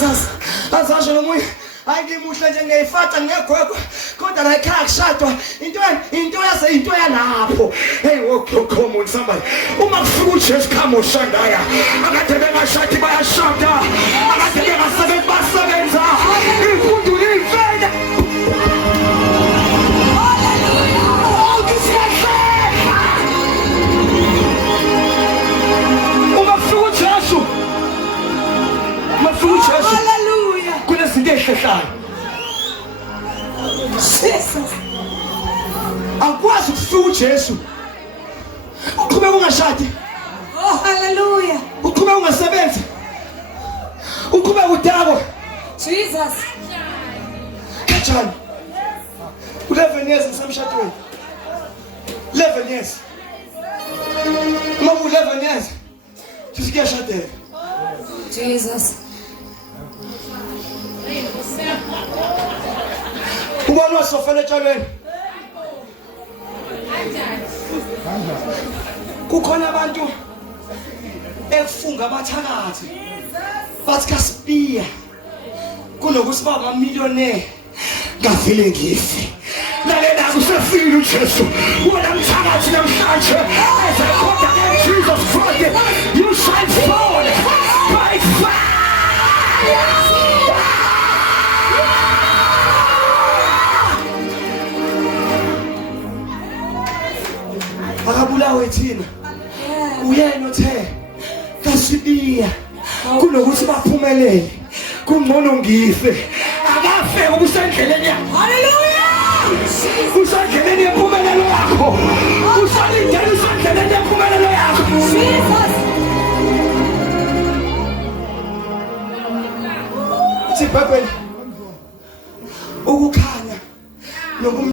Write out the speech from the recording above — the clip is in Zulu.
Jesus. Azasho nomunye angimuhle nje ngiyifata ngegwegwe kodwa la ekhaya kushadwa into yalapho. Hey come on somebody. Uma kufika uJesu khamo ushandaya akade bengashadi bayashada akade bengasebenzi basebenza imfundo ivela. Hallelujah. Kunezinto ezihlala. Jesus. Akwazi ukufika uJesu. Uqhubeka ungashadi. Oh, hallelujah. Uqhubeka ungasebenzi. Uqhubeka udabo. Jesus. Kanjani? 11 years ngisemshadweni. 11 years. Uma ku 11 years. Sisiyashadela. Jesus. Ubani wasofela etshalweni? Kukhona abantu ekufunga abathakathi. Bathi kaSipiya kunokuthi baba amillionaire ngavile ngife. Lalela kusefile uJesu. Wona mthakathi namhlanje ezakhona ngeJesus Christ. You shall fall by fire. Akabulawe thina. Uyena othe kaSipiya kunokuthi baphumelele. Kungcono ngife. Akafe ubusendleleni yakho. Hallelujah. Usendleleni yempumelelo yakho. Usalindele usendleleni yempumelelo yakho. Jesus. Sibhekweni ukukhanya nokum